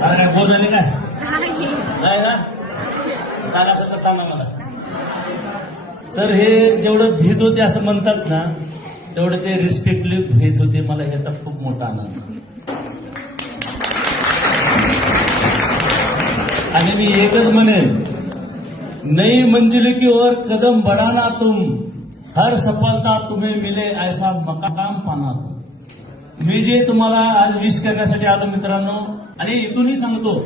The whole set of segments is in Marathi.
अरे काय बोललं नाही काय नाही ना काय असेल तर सांगा मला. सर हे जेवढं भीत होते असं म्हणतात ना तेवढं ते रिस्पेक्टली भीत होते. मला ह्याचा खूप मोठा आनंद. आणि मी एकच म्हणेन, नई मंजिल की ओर कदम बढ़ाना तुम, हर सफलता तुम्हें मिले ऐसा मकाम पाना तुम. मी जे तुम्हाला आज विश करण्यासाठी आलो मित्रांनो, आणि इथूनही सांगतो,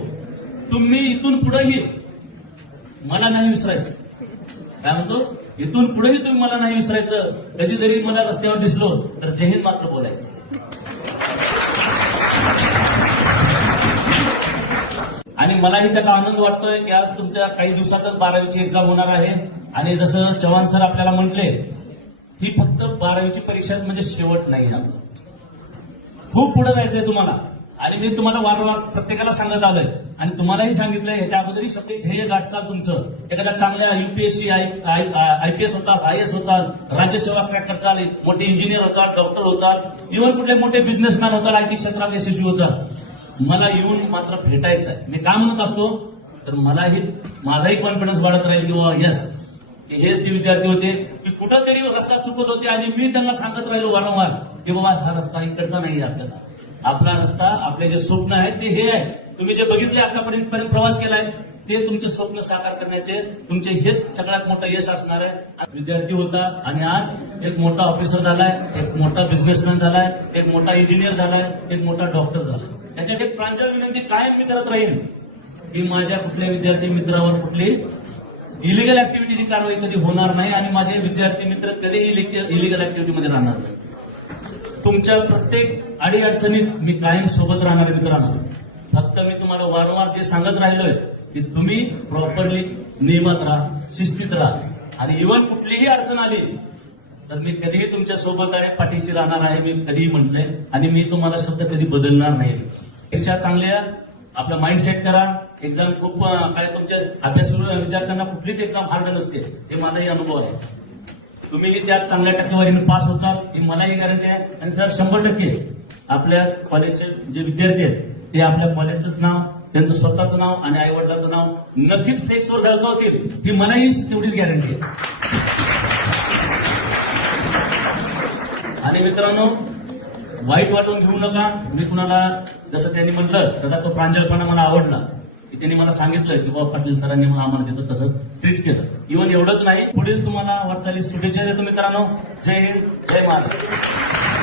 तुम्ही इथून पुढेही मला नाही विसरायचं. काय म्हणतो, इथून पुढेही तुम्ही मला नाही विसरायचं. कधी जरी मला रस्त्यावर दिसलो तर जय हिंद मात्र बोलायचं. आणि मलाही त्याचा आनंद वाटतोय की आज तुमच्या काही दिवसातच 12वीची एक्झाम होणार आहे. आणि जसं चव्हाण सर आपल्याला म्हटले, ही फक्त 12वीची परीक्षा म्हणजे शेवट नाही. आपलं खूप पुढे जायचंय तुम्हाला. आणि मी तुम्हाला वारंवार प्रत्येकाला सांगत आलोय आणि तुम्हालाही सांगितलंय, ह्याच्या अगोदरही सगळे ध्येय गाठचाल तुमचं एखाद्या चांगल्या UPSC IPS होतात, IAS होतात, राज्यसेवा क्रॅक करचाल, मोठे इंजिनियर होतात, डॉक्टर होतात, इव्हन कुठले मोठे बिझनेसमॅन होतात, IT क्षेत्रात यशस्वी होतात. मला येऊन मात्र भेटायचं आहे. मी काय म्हणत असतो तर मलाही माझाही कॉन्फिडन्स वाढत राहील की बाबा यस हेच ते विद्यार्थी होते की कुठंतरी रस्ता चुकत होते आणि मी त्यांना सांगत राहिलो वारंवार की बाबा हा रस्ता इकडचा नाही. आपल्याला आपला रस्ता, आपले जे स्वप्न आहेत ते हे आहे. तुम्ही जे बघितले आतापर्यंत प्रवास केलाय ते तुमचे स्वप्न साकार करण्याचे तुमचे हेच सगळ्यात मोठं यश असणार आहे. विद्यार्थी होता आणि आज एक मोठा ऑफिसर झालाय, एक मोठा बिझनेसमॅन झालाय, एक मोठा इंजिनियर झालाय, एक मोठा डॉक्टर झालाय. त्याच्यासाठी प्रांजळ विनंती कायम मी करत राहील की माझ्या कुठल्या विद्यार्थी मित्रावर कुठली इलिगल ऍक्टिव्हिटीची कारवाई कधी होणार नाही आणि माझे विद्यार्थी मित्र कधीही इलिगल ऍक्टिव्हिटीमध्ये राहणार नाही. तुमच्या प्रत्येक अडीअडचणीत मी कायम सोबत राहणार आहे मित्रांनो. फक्त मी तुम्हाला वारंवार जे सांगत राहिलोय की तुम्ही प्रॉपरली नियमात राहा, शिस्तीत राहा आणि इव्हन कुठलीही अडचण आली तर मी कधीही तुमच्या सोबत आहे, पाठीशी राहणार आहे. मी कधीही म्हटलंय आणि मी तुम्हाला शब्द कधी बदलणार नाही. परीक्षा चांगल्या आपला माइंड सेट करा. एक्झाम खूप काय तुमच्या अभ्यासू विद्यार्थ्यांना कुठलीच एक्झाम हार्ड नसते, हे माझाही अनुभव आहे. तुम्हीही त्यात चांगल्या टक्केवारीने पास होतात ही मलाही गॅरंटी आहे. आणि सर 100% आपल्या कॉलेजचे जे विद्यार्थी आहेत ते आपल्या कॉलेजचं नाव, त्यांचं स्वतःचं नाव आणि आई वडिलांचं नाव नक्कीच फ्लेक्सवर गाजवतील ही मलाही तेवढीच गॅरंटी आहे. आणि मित्रांनो वाईट वाटून घेऊ नका. मी कुणाला जसं त्यांनी म्हटलं तसा तो प्रांजळपणा मला आवडला की त्यांनी मला सांगितलं की बाबा पाटील सरांनी मला आम्हाला देतो तसं ट्रीट केलं. इव्हन एवढंच नाही, पुढील तुम्हाला वाटचालीस शुभेच्छा देतो मित्रांनो. जय हिंद, जय महाराष्ट्र.